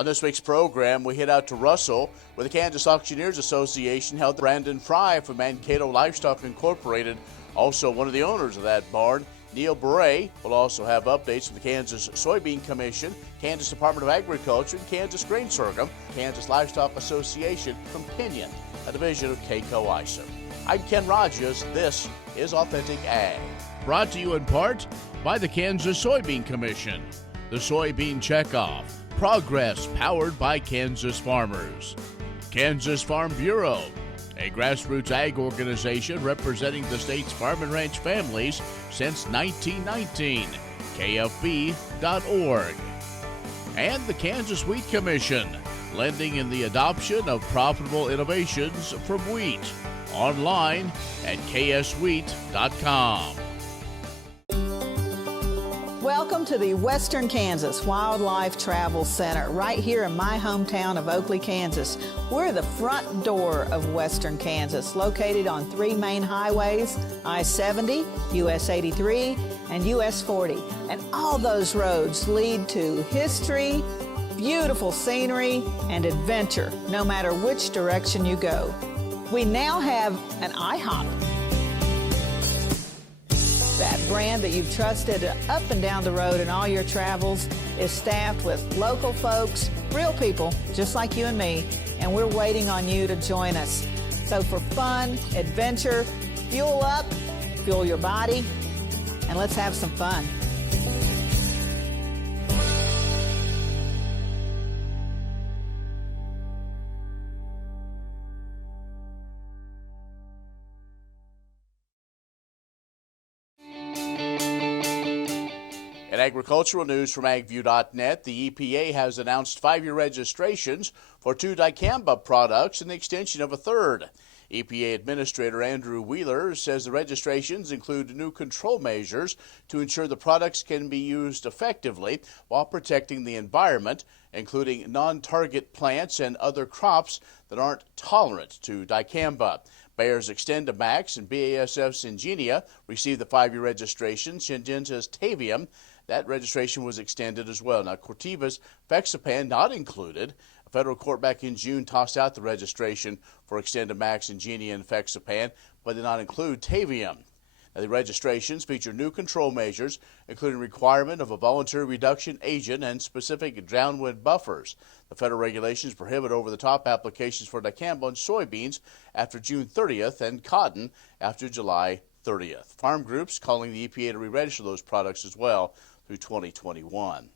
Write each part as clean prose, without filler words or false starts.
On this week's program, we head out to Russel, where the Kansas Auctioneers Association held Brandon Frye from Mankato Livestock Incorporated, also one of the owners of that barn. Neil Bouray will also have updates from the Kansas Soybean Commission, Kansas Department of Agriculture, and Kansas Grain Sorghum, Kansas Livestock Association from Pinion, a division of KCoe Isom. I'm Ken Rahjes. This is Authentic Ag. Brought to you in part by the Kansas Soybean Commission, the Soybean Checkoff, Progress powered by Kansas farmers, Kansas Farm Bureau, a grassroots ag organization representing the state's farm and ranch families since 1919, KFB.org, and the Kansas Wheat Commission, lending in the adoption of profitable innovations from wheat, online at kswheat.com. Welcome to the Western Kansas Wildlife Travel Center, right here in my hometown of Oakley, Kansas. We're the front door of Western Kansas, located on 3 main highways, I-70, US 83, and US 40. And all those roads lead to history, beautiful scenery, and adventure, no matter which direction you go. We now have an IHOP. That brand that you've trusted up and down the road in all your travels is staffed with local folks, real people, just like you and me, and we're waiting on you to join us. So for fun, adventure, fuel up, fuel your body, and let's have some fun. In agricultural news from agview.net, the EPA has announced 5-year registrations for 2 dicamba products and the extension of a third. EPA Administrator Andrew Wheeler says the registrations include new control measures to ensure the products can be used effectively while protecting the environment, including non-target plants and other crops that aren't tolerant to dicamba. Bayer's XtendiMax and BASF's Ingenia received the 5-year registration. Syngenta's Tavium, that registration was extended as well. Now, Corteva's Fexapan not included. A federal court back in June tossed out the registration for XtendiMax, Ingenia, and Fexapan, but did not include Tavium. Now, the registrations feature new control measures, including requirement of a voluntary reduction agent and specific downwind buffers. The federal regulations prohibit over-the-top applications for dicamba and soybeans after June 30th and cotton after July 30th. Farm groups calling the EPA to re-register those products as well through 2021.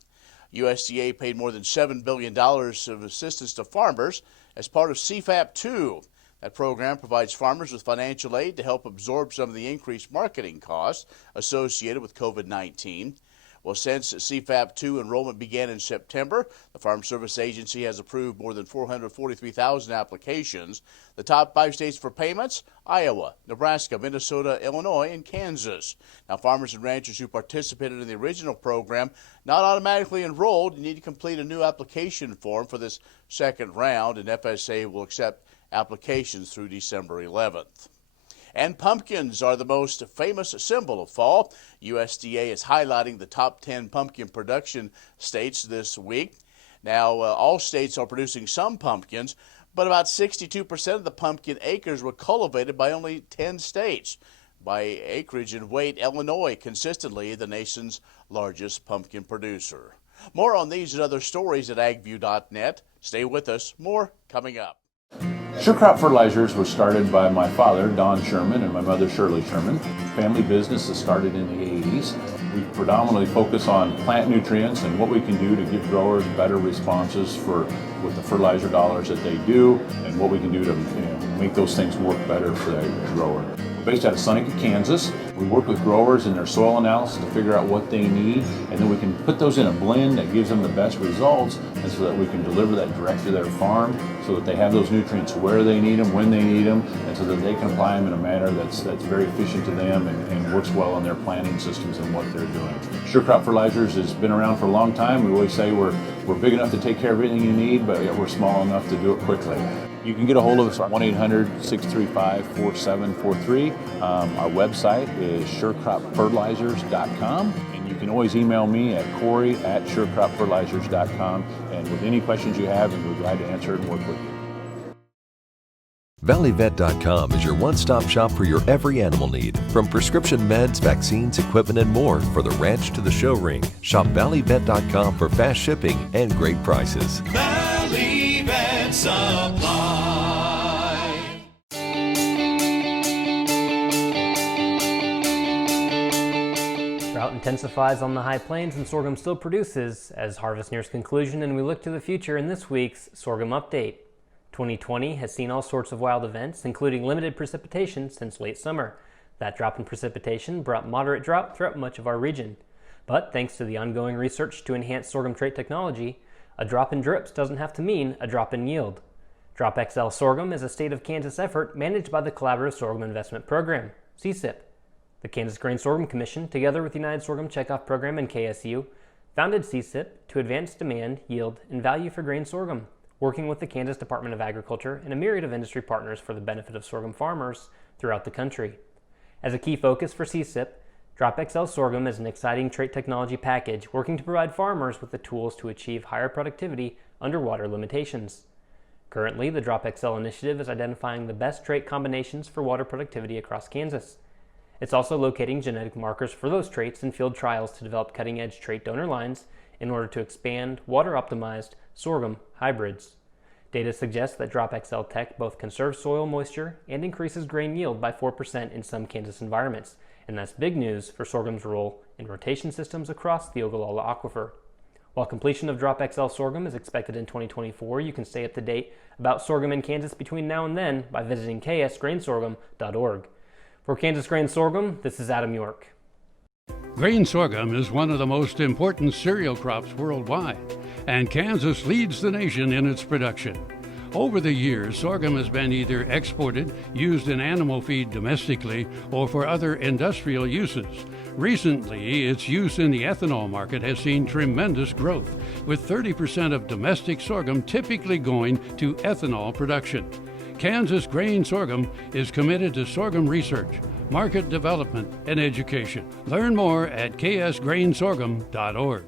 USDA paid more than $7 billion of assistance to farmers as part of CFAP 2. That program provides farmers with financial aid to help absorb some of the increased marketing costs associated with COVID-19. Well, since CFAP 2 enrollment began in September, the Farm Service Agency has approved more than 443,000 applications. The top 5 states for payments: Iowa, Nebraska, Minnesota, Illinois, and Kansas. Now, farmers and ranchers who participated in the original program not automatically enrolled. You need to complete a new application form for this second round, and FSA will accept applications through December 11th. And pumpkins are the most famous symbol of fall. USDA is highlighting the top 10 pumpkin production states this week. Now, all states are producing some pumpkins, but about 62% of the pumpkin acres were cultivated by only 10 states. By acreage and weight, Illinois consistently the nation's largest pumpkin producer. More on these and other stories at agview.net. Stay with us. More coming up. SureCrop Fertilizers was started by my father, Don Sherman, and my mother, Shirley Sherman. Family business that started in the 80s. We predominantly focus on plant nutrients and what we can do to give growers better responses with the fertilizer dollars that they do, and what we can do to make those things work better for the grower. We're based out of Seneca, Kansas. We work with growers in their soil analysis to figure out what they need, and then we can put those in a blend that gives them the best results, and so that we can deliver that direct to their farm so that they have those nutrients where they need them, when they need them, and so that they can apply them in a manner that's very efficient to them and works well on their planting systems and what they're doing. SureCrop Fertilizers has been around for a long time. We always say we're big enough to take care of everything you need, but yet we're small enough to do it quickly. You can get a hold of us at 1-800-635-4743. Our website is surecropfertilizers.com, and you can always email me at corey@surecropfertilizers.com, and with any questions you have, we're glad to answer and work with you. ValleyVet.com is your one-stop shop for your every animal need, from prescription meds, vaccines, equipment, and more for the ranch to the show ring. Shop ValleyVet.com for fast shipping and great prices. Valley Vet Supply. Drought intensifies on the high plains and sorghum still produces as harvest nears conclusion, and we look to the future in this week's Sorghum Update. 2020 has seen all sorts of wild events, including limited precipitation since late summer. That drop in precipitation brought moderate drought throughout much of our region. But thanks to the ongoing research to enhance sorghum trait technology, a drop in drips doesn't have to mean a drop in yield. Drop XL Sorghum is a state of Kansas effort managed by the Collaborative Sorghum Investment Program, CSIP. The Kansas Grain Sorghum Commission, together with the United Sorghum Checkoff Program and KSU, founded CSIP to advance demand, yield, and value for grain sorghum, working with the Kansas Department of Agriculture and a myriad of industry partners for the benefit of sorghum farmers throughout the country. As a key focus for CSIP, Drop XL Sorghum is an exciting trait technology package working to provide farmers with the tools to achieve higher productivity under water limitations. Currently, the Drop XL initiative is identifying the best trait combinations for water productivity across Kansas. It's also locating genetic markers for those traits in field trials to develop cutting-edge trait donor lines in order to expand water-optimized sorghum hybrids. Data suggests that Drop XL Tech both conserves soil moisture and increases grain yield by 4% in some Kansas environments, and that's big news for sorghum's role in rotation systems across the Ogallala Aquifer. While completion of Drop XL Sorghum is expected in 2024, you can stay up to date about sorghum in Kansas between now and then by visiting ksgrainsorghum.org. For Kansas Grain Sorghum, this is Adam York. Grain sorghum is one of the most important cereal crops worldwide, and Kansas leads the nation in its production. Over the years, sorghum has been either exported, used in animal feed domestically, or for other industrial uses. Recently, its use in the ethanol market has seen tremendous growth, with 30% of domestic sorghum typically going to ethanol production. Kansas Grain Sorghum is committed to sorghum research, market development, and education. Learn more at ksgrainsorghum.org.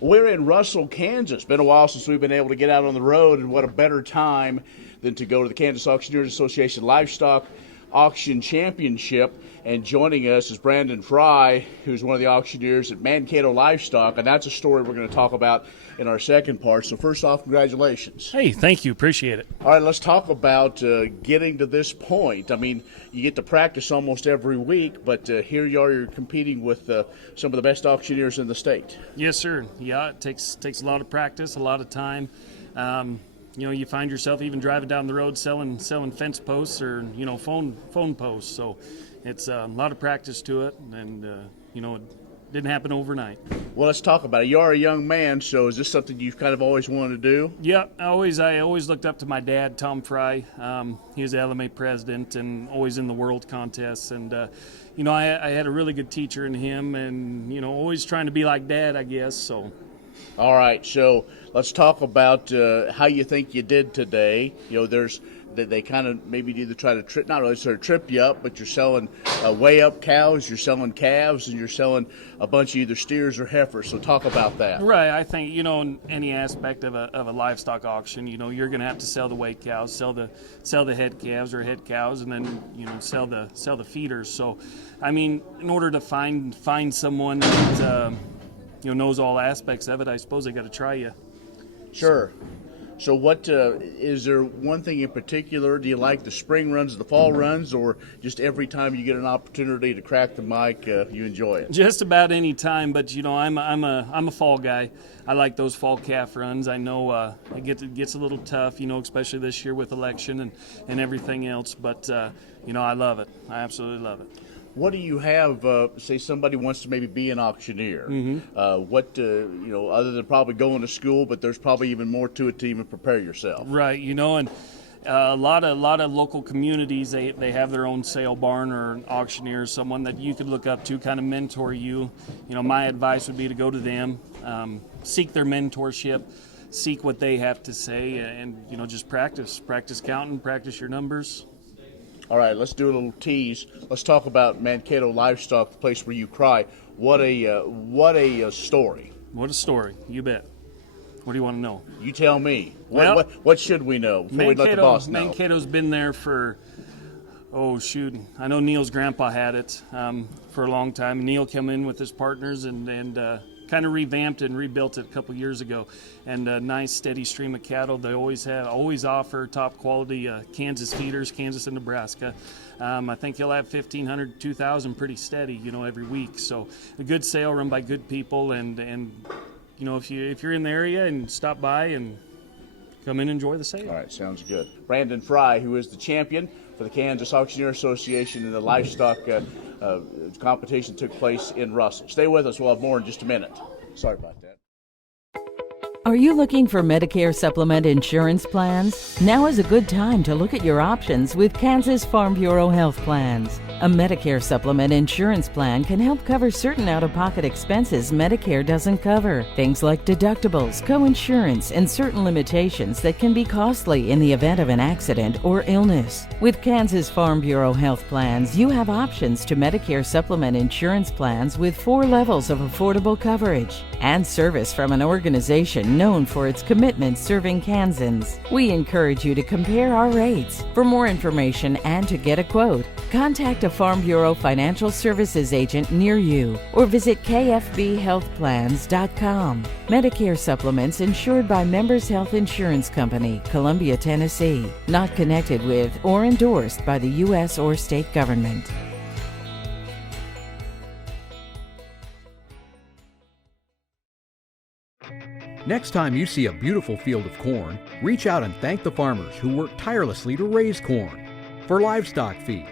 We're in Russel, Kansas. Been a while since we've been able to get out on the road, and what a better time than to go to the Kansas Auctioneers Association Livestock Auction Championship. And joining us is Brandon Frye, who's one of the auctioneers at Mankato Livestock, and that's a story we're going to talk about in our second part. So first off, congratulations. Hey, thank you. Appreciate it. All right, let's talk about getting to this point. I mean, you get to practice almost every week, but here you are, you're competing with some of the best auctioneers in the state. Yes, sir. Yeah, it takes a lot of practice, a lot of time. You know, you find yourself even driving down the road selling fence posts or, you know, phone posts. So it's a lot of practice to it, and, you know, it didn't happen overnight. Well, let's talk about it. You are a young man, so is this something you've kind of always wanted to do? Yeah, I always looked up to my dad, Tom Frye. He was the LMA president and always in the world contests. And, you know, I had a really good teacher in him and, you know, always trying to be like Dad, I guess, so. All right, so let's talk about how you think you did today. You know, they kind of maybe either try to trip you up, but you're selling way up cows, you're selling calves, and you're selling a bunch of either steers or heifers. So talk about that. Right. I think, you know, in any aspect of a livestock auction, you know, you're going to have to sell the weight cows, sell the head calves or head cows, and then, you know, sell the feeders. So, I mean, in order to find someone that you know, knows all aspects of it, I suppose they got to try you. Sure. So what is there one thing in particular? Do you like the spring runs, the fall runs, or just every time you get an opportunity to crack the mic, you enjoy it? Just about any time, but you know, I'm a fall guy. I like those fall calf runs. I know it gets a little tough, you know, especially this year with election and everything else. But you know, I love it. I absolutely love it. What do you have, say somebody wants to maybe be an auctioneer, what, you know, other than probably going to school, but there's probably even more to it to even prepare yourself. Right, you know, and A lot of local communities, they have their own sale barn or an auctioneer, someone that you could look up to, kind of mentor you. You know, my advice would be to go to them, seek their mentorship, seek what they have to say, and you know, just practice counting, practice your numbers. All right, let's do a little tease. Let's talk about Mankato Livestock, the place where you cry. What a story. What a story, you bet. What do you want to know? You tell me. Well, What should we know before we let the boss know? Mankato's been there for, I know Neil's grandpa had it for a long time. Neil came in with his partners and kind of revamped and rebuilt it a couple years ago. And a nice steady stream of cattle. They always offer top quality Kansas feeders, Kansas and Nebraska. I think he'll have 1,500, 2,000 pretty steady, you know, every week. So a good sale run by good people, and you know, if you're in the area and stop by and come in and enjoy the sale. All right, sounds good. Brandon Frye, who is the champion for the Kansas Auctioneer Association in the livestock competition, took place in Russel. Stay with us. We'll have more in just a minute. Sorry about that. Are you looking for Medicare supplement insurance plans? Now is a good time to look at your options with Kansas Farm Bureau Health Plans. A Medicare supplement insurance plan can help cover certain out-of-pocket expenses Medicare doesn't cover. Things like deductibles, co-insurance, and certain limitations that can be costly in the event of an accident or illness. With Kansas Farm Bureau Health Plans, you have options to Medicare supplement insurance plans with 4 levels of affordable coverage and service from an organization known for its commitment serving Kansans. We encourage you to compare our rates. For more information and to get a quote, contact a Farm Bureau Financial Services agent near you or visit kfbhealthplans.com. Medicare supplements insured by Members Health Insurance Company, Columbia, Tennessee. Not connected with or endorsed by the U.S. or state government. Next time you see a beautiful field of corn, reach out and thank the farmers who work tirelessly to raise corn for livestock feed,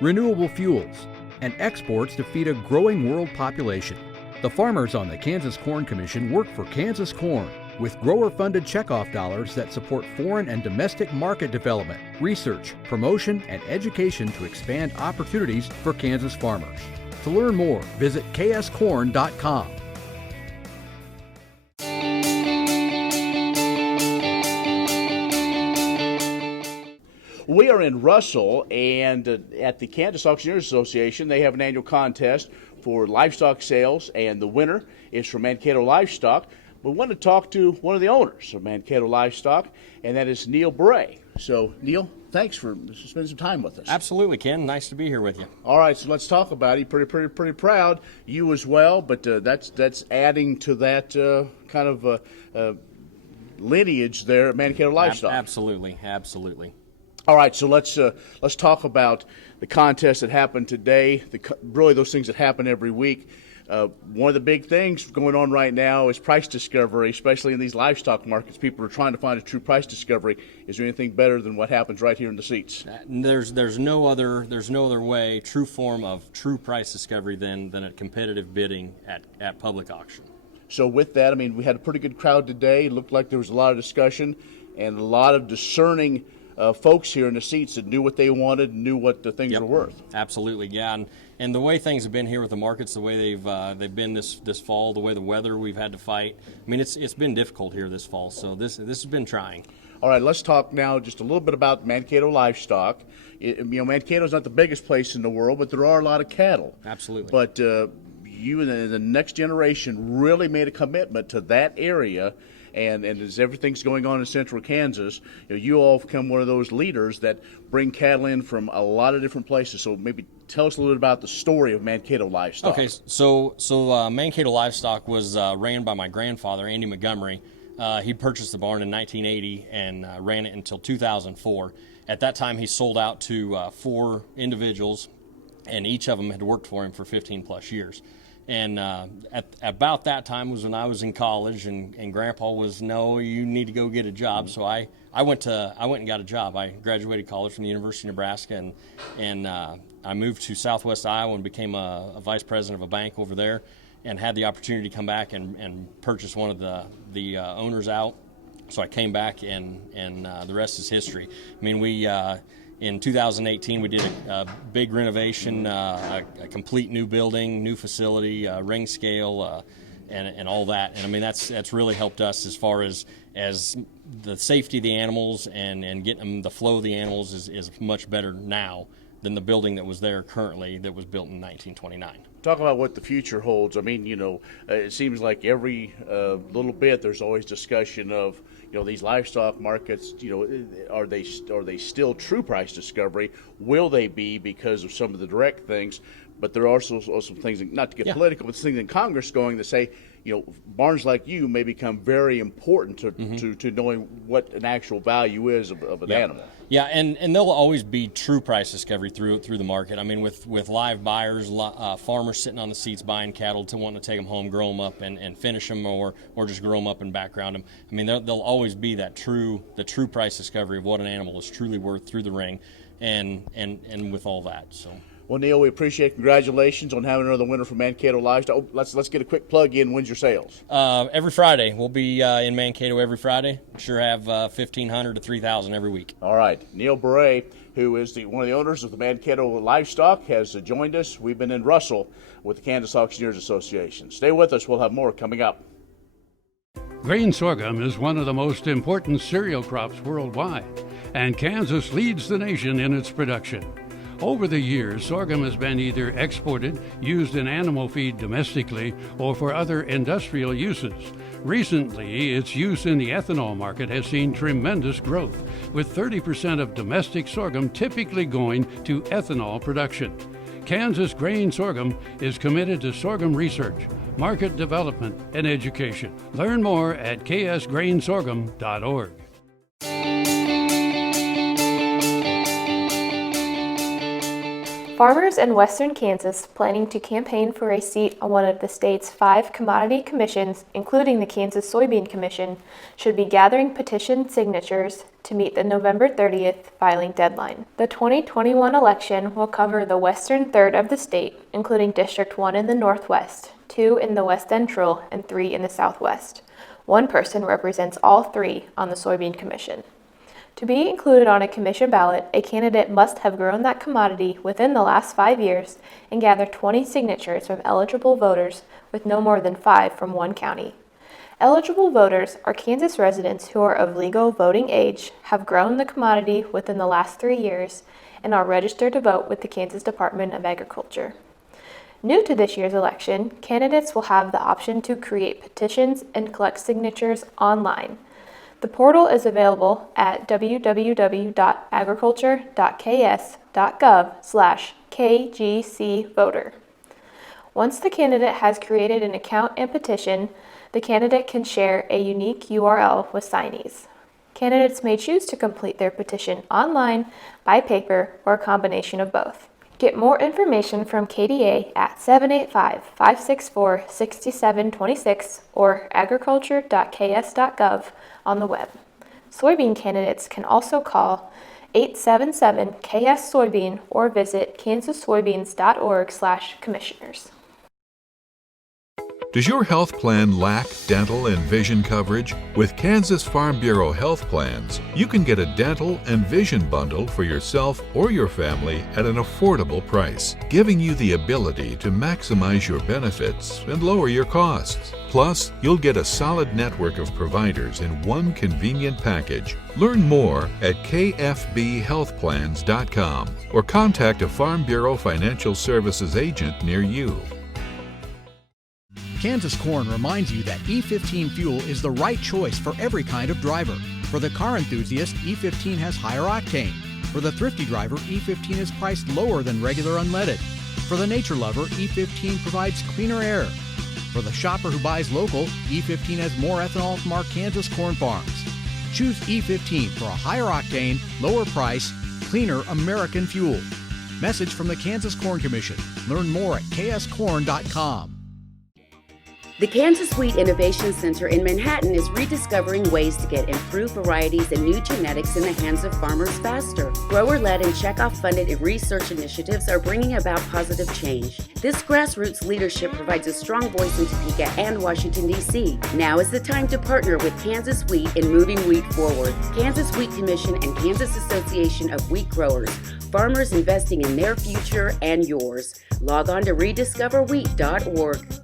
renewable fuels, and exports to feed a growing world population. The farmers on the Kansas Corn Commission work for Kansas Corn with grower-funded checkoff dollars that support foreign and domestic market development, research, promotion, and education to expand opportunities for Kansas farmers. To learn more, visit kscorn.com. We are in Russel, and at the Kansas Auctioneers Association, they have an annual contest for livestock sales, and the winner is from Mankato Livestock. We want to talk to one of the owners of Mankato Livestock, and that is Neil Bouray. So, Neil, thanks for spending some time with us. Absolutely, Ken. Nice to be here with you. All right, so let's talk about it. Pretty proud. You as well, but that's adding to that kind of lineage there at Mankato Livestock. Absolutely. All right, so let's talk about the contest that happened today. Really, those things that happen every week. One of the big things going on right now is price discovery, especially in these livestock markets. People are trying to find a true price discovery. Is there anything better than what happens right here in the seats? There's no other way, true form of true price discovery than a competitive bidding at public auction. So with that, I mean, we had a pretty good crowd today. It looked like there was a lot of discussion and a lot of discerning folks here in the seats that knew what they wanted and knew what the things were worth. Absolutely, yeah. And the way things have been here with the markets, the way they've been this fall, the way the weather we've had to fight. I mean, it's been difficult here this fall. So this has been trying. All right, let's talk now just a little bit about Mankato Livestock. Mankato's not the biggest place in the world, but there are a lot of cattle. Absolutely. But you and the next generation really made a commitment to that area. And as everything's going on in central Kansas, you all have become one of those leaders that bring cattle in from a lot of different places. So maybe tell us a little bit about the story of Mankato Livestock. Okay, so Mankato Livestock was ran by my grandfather, Andy Montgomery. He purchased the barn in 1980 and ran it until 2004. At that time, he sold out to 4 individuals, and each of them had worked for him for 15 plus years. And at about that time was when I was in college, and Grandpa was, no, you need to go get a job. So I went and got a job. I graduated college from the University of Nebraska, and I moved to Southwest Iowa and became a vice president of a bank over there, and had the opportunity to come back and purchase one of the owners out. So I came back, and the rest is history. I mean, we in 2018 we did a big renovation, a complete new building, new facility, ring scale, and all that. And I mean, that's really helped us as far as the safety of the animals and getting them, the flow of the animals is much better now than the building that was there currently that was built in 1929. Talk about what the future holds. I mean, it seems like every little bit there's always discussion of, these livestock markets, are they still true price discovery? Will they be because of some of the direct things? But there are also some things, not to get political, but things in Congress going to say, barns like you may become very important to knowing what an actual value is of an animal. Yeah, and there'll always be true price discovery through the market. I mean, with live buyers, farmers sitting on the seats buying cattle to want to take them home, grow them up, and finish them, or just grow them up and background them. I mean, there'll always be the true price discovery of what an animal is truly worth through the ring, and with all that. So. Well, Neil, we appreciate it. Congratulations on having another winner from Mankato Livestock. Oh, let's get a quick plug in. When's your sales? Every Friday. We'll be in Mankato every Friday. Sure have 1,500 to 3,000 every week. All right. Neil Bouray, who is one of the owners of the Mankato Livestock, has joined us. We've been in Russel with the Kansas Auctioneers Association. Stay with us. We'll have more coming up. Grain sorghum is one of the most important cereal crops worldwide, and Kansas leads the nation in its production. Over the years, sorghum has been either exported, used in animal feed domestically, or for other industrial uses. Recently, its use in the ethanol market has seen tremendous growth, with 30% of domestic sorghum typically going to ethanol production. Kansas Grain Sorghum is committed to sorghum research, market development, and education. Learn more at ksgrainsorghum.org. Farmers in western Kansas planning to campaign for a seat on one of the state's 5 commodity commissions, including the Kansas Soybean Commission, should be gathering petition signatures to meet the November 30th filing deadline. The 2021 election will cover the western third of the state, including District 1 in the northwest, 2 in the west central, and 3 in the southwest. One person represents all 3 on the Soybean Commission. To be included on a commission ballot, a candidate must have grown that commodity within the last 5 years and gather 20 signatures from eligible voters with no more than 5 from one county. Eligible voters are Kansas residents who are of legal voting age, have grown the commodity within the last 3 years, and are registered to vote with the Kansas Department of Agriculture. New to this year's election, candidates will have the option to create petitions and collect signatures online. The portal is available at www.agriculture.ks.gov/KGCvoter. Once the candidate has created an account and petition, the candidate can share a unique URL with signees. Candidates may choose to complete their petition online, by paper, or a combination of both. Get more information from KDA at 785-564-6726 or agriculture.ks.gov on the web. Soybean candidates can also call 877-KS-Soybean or visit kansassoybeans.org/commissioners. Does your health plan lack dental and vision coverage? With Kansas Farm Bureau Health Plans, you can get a dental and vision bundle for yourself or your family at an affordable price, giving you the ability to maximize your benefits and lower your costs. Plus, you'll get a solid network of providers in one convenient package. Learn more at kfbhealthplans.com or contact a Farm Bureau Financial Services agent near you. Kansas Corn reminds you that E15 fuel is the right choice for every kind of driver. For the car enthusiast, E15 has higher octane. For the thrifty driver, E15 is priced lower than regular unleaded. For the nature lover, E15 provides cleaner air. For the shopper who buys local, E15 has more ethanol from our Kansas corn farms. Choose E15 for a higher octane, lower price, cleaner American fuel. Message from the Kansas Corn Commission. Learn more at kscorn.com. The Kansas Wheat Innovation Center in Manhattan is rediscovering ways to get improved varieties and new genetics in the hands of farmers faster. Grower-led and checkoff-funded research initiatives are bringing about positive change. This grassroots leadership provides a strong voice in Topeka and Washington, D.C. Now is the time to partner with Kansas Wheat in moving wheat forward. Kansas Wheat Commission and Kansas Association of Wheat Growers. Farmers investing in their future and yours. Log on to rediscoverwheat.org.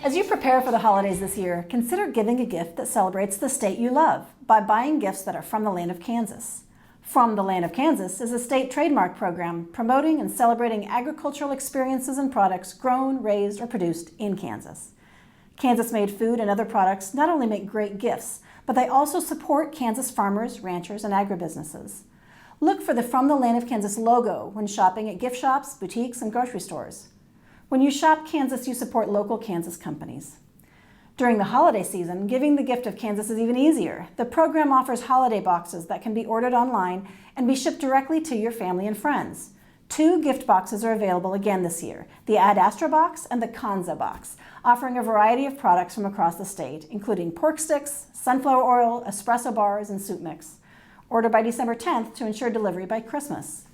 As you prepare for the holidays this year, consider giving a gift that celebrates the state you love by buying gifts that are from the land of Kansas. From the Land of Kansas is a state trademark program promoting and celebrating agricultural experiences and products grown, raised, or produced in Kansas. Kansas-made food and other products not only make great gifts, but they also support Kansas farmers, ranchers, and agribusinesses. Look for the From the Land of Kansas logo when shopping at gift shops, boutiques, and grocery stores. When you shop Kansas, you support local Kansas companies. During the holiday season, giving the gift of Kansas is even easier. The program offers holiday boxes that can be ordered online and be shipped directly to your family and friends. 2 gift boxes are available again this year, the Ad Astra box and the Kanza box, offering a variety of products from across the state, including pork sticks, sunflower oil, espresso bars, and soup mix. Order by December 10th to ensure delivery by Christmas.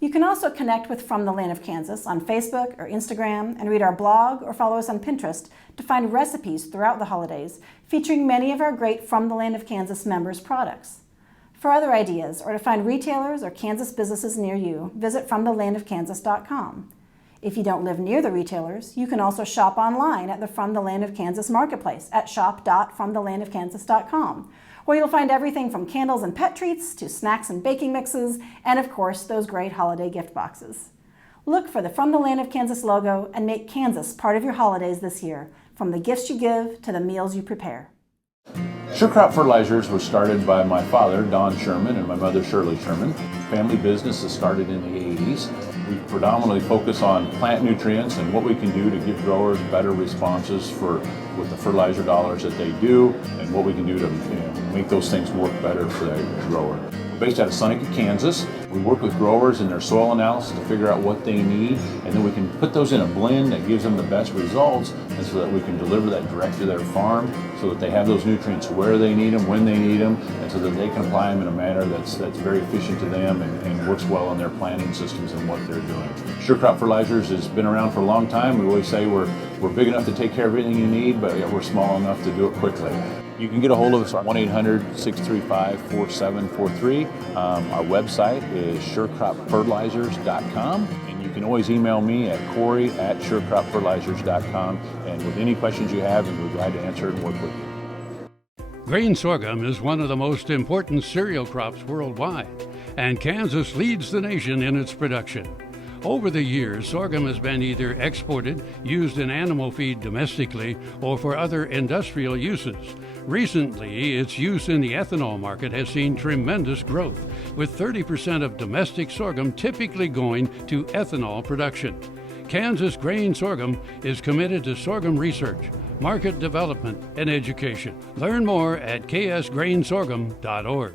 You can also connect with From the Land of Kansas on Facebook or Instagram and read our blog or follow us on Pinterest to find recipes throughout the holidays featuring many of our great From the Land of Kansas members' products. For other ideas or to find retailers or Kansas businesses near you, visit FromTheLandOfKansas.com. If you don't live near the retailers, you can also shop online at the From the Land of Kansas marketplace at shop.FromTheLandOfKansas.com, where you'll find everything from candles and pet treats to snacks and baking mixes, and of course, those great holiday gift boxes. Look for the From the Land of Kansas logo and make Kansas part of your holidays this year, from the gifts you give to the meals you prepare. Sure Crop Fertilizers was started by my father, Don Sherman, and my mother, Shirley Sherman. Family business that started in the 80s. We predominantly focus on plant nutrients and what we can do to give growers better responses with the fertilizer dollars that they do, and what we can do to make those things work better for the grower. We're based out of Seneca, Kansas. We work with growers in their soil analysis to figure out what they need, and then we can put those in a blend that gives them the best results, and so that we can deliver that direct to their farm so that they have those nutrients where they need them, when they need them, and so that they can apply them in a manner that's very efficient to them and works well in their planting systems and what they're doing. Sure Crop Fertilizers has been around for a long time. We always say we're big enough to take care of everything you need, but we're small enough to do it quickly. You can get a hold of us at 1-800-635-4743. Our website is surecropfertilizers.com, and you can always email me at Corey@surecropfertilizers.com, and with any questions you have, we'll be glad to answer and work with you. Grain sorghum is one of the most important cereal crops worldwide, and Kansas leads the nation in its production. Over the years, sorghum has been either exported, used in animal feed domestically, or for other industrial uses. Recently, its use in the ethanol market has seen tremendous growth, with 30% of domestic sorghum typically going to ethanol production. Kansas Grain Sorghum is committed to sorghum research, market development, and education. Learn more at ksgrainsorghum.org.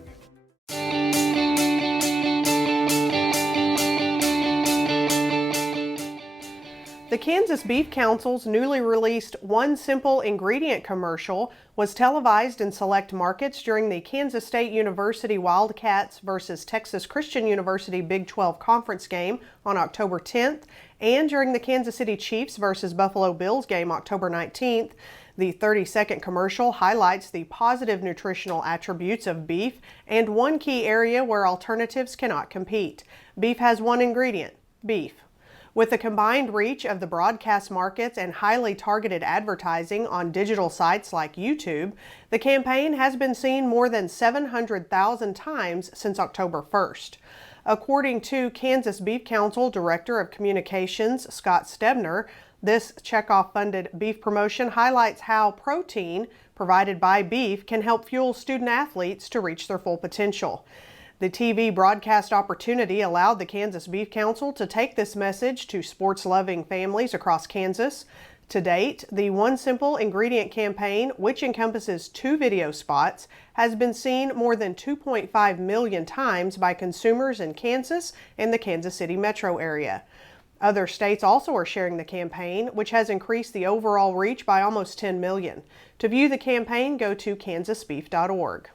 The Kansas Beef Council's newly released One Simple Ingredient commercial was televised in select markets during the Kansas State University Wildcats versus Texas Christian University Big 12 Conference game on October 10th and during the Kansas City Chiefs versus Buffalo Bills game October 19th. The 30-second commercial highlights the positive nutritional attributes of beef and one key area where alternatives cannot compete. Beef has one ingredient: beef. With the combined reach of the broadcast markets and highly targeted advertising on digital sites like YouTube, the campaign has been seen more than 700,000 times since October 1st. According to Kansas Beef Council Director of Communications, Scott Stebner, this checkoff-funded beef promotion highlights how protein provided by beef can help fuel student athletes to reach their full potential. The TV broadcast opportunity allowed the Kansas Beef Council to take this message to sports-loving families across Kansas. To date, the One Simple Ingredient campaign, which encompasses 2 video spots, has been seen more than 2.5 million times by consumers in Kansas and the Kansas City metro area. Other states also are sharing the campaign, which has increased the overall reach by almost 10 million. To view the campaign, go to kansasbeef.org.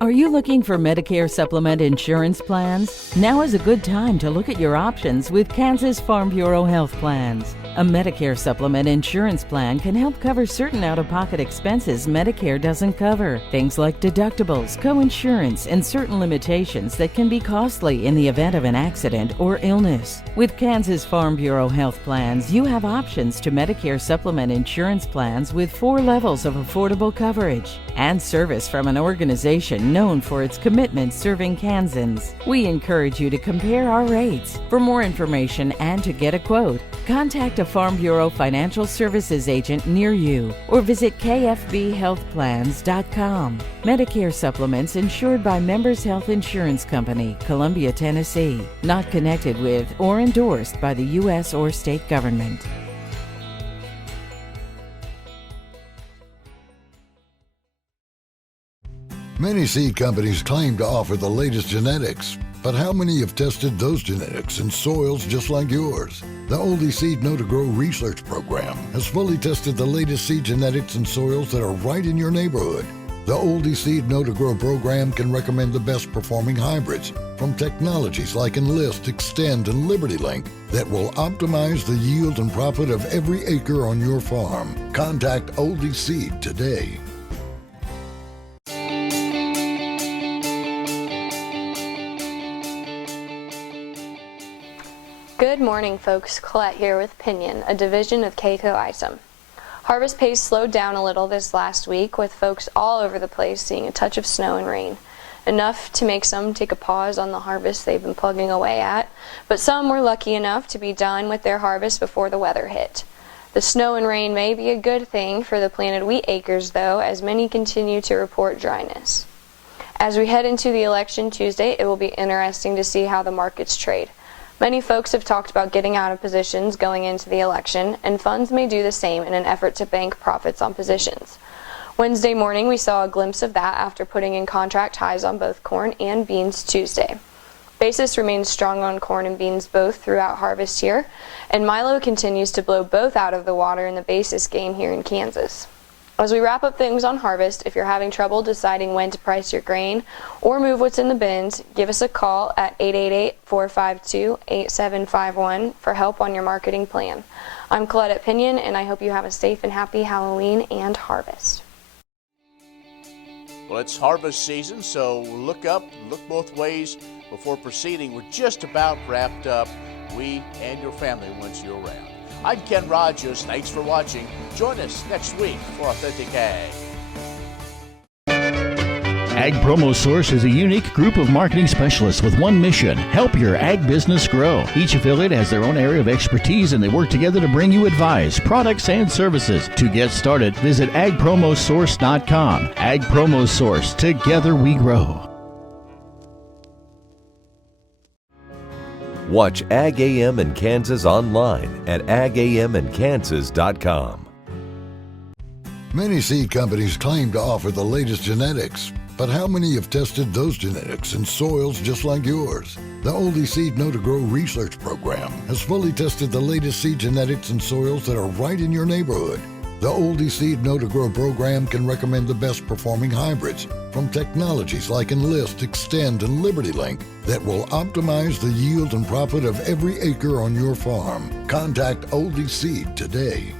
Are you looking for Medicare supplement insurance plans? Now is a good time to look at your options with Kansas Farm Bureau Health Plans. A Medicare supplement insurance plan can help cover certain out-of-pocket expenses Medicare doesn't cover. Things like deductibles, coinsurance, and certain limitations that can be costly in the event of an accident or illness. With Kansas Farm Bureau Health Plans, you have options to Medicare supplement insurance plans with 4 levels of affordable coverage and service from an organization known for its commitment serving Kansans. We encourage you to compare our rates. For more information and to get a quote, contact a Farm Bureau Financial Services agent near you or visit kfbhealthplans.com. Medicare supplements insured by Members Health Insurance Company, Columbia, Tennessee. Not connected with or endorsed by the U.S. or state government. Many seed companies claim to offer the latest genetics, but how many have tested those genetics in soils just like yours? The Oldie Seed Know to Grow research program has fully tested the latest seed genetics in soils that are right in your neighborhood. The Oldie Seed Know to Grow program can recommend the best performing hybrids from technologies like Enlist, Extend, and Liberty Link that will optimize the yield and profit of every acre on your farm. Contact Oldie Seed today. Good morning, folks. Colette here with Pinion, a division of KCoe Isom. Harvest pace slowed down a little this last week, with folks all over the place seeing a touch of snow and rain. Enough to make some take a pause on the harvest they've been plugging away at, but some were lucky enough to be done with their harvest before the weather hit. The snow and rain may be a good thing for the planted wheat acres, though, as many continue to report dryness. As we head into the election Tuesday, it will be interesting to see how the markets trade. Many folks have talked about getting out of positions going into the election, and funds may do the same in an effort to bank profits on positions. Wednesday morning, we saw a glimpse of that after putting in contract highs on both corn and beans Tuesday. Basis remains strong on corn and beans both throughout harvest here, and Milo continues to blow both out of the water in the basis game here in Kansas. As we wrap up things on harvest, if you're having trouble deciding when to price your grain or move what's in the bins, give us a call at 888-452-8751 for help on your marketing plan. I'm Colette at Pinion, and I hope you have a safe and happy Halloween and harvest. Well, it's harvest season, so look up, look both ways before proceeding. We're just about wrapped up. We and your family want you around. I'm Ken Rahjes. Thanks for watching. Join us next week for Authentic Ag. Ag Promo Source is a unique group of marketing specialists with one mission: help your ag business grow. Each affiliate has their own area of expertise, and they work together to bring you advice, products, and services. To get started, visit agpromosource.com. Ag Promo Source. Together we grow. Watch Ag AM in Kansas online at agaminkansas.com. Many seed companies claim to offer the latest genetics, but how many have tested those genetics in soils just like yours? The Oldie Seed Know to Grow research program has fully tested the latest seed genetics in soils that are right in your neighborhood. The Oldie Seed Know to Grow program can recommend the best performing hybrids from technologies like Enlist, Extend, and Liberty Link that will optimize the yield and profit of every acre on your farm. Contact Oldie Seed today.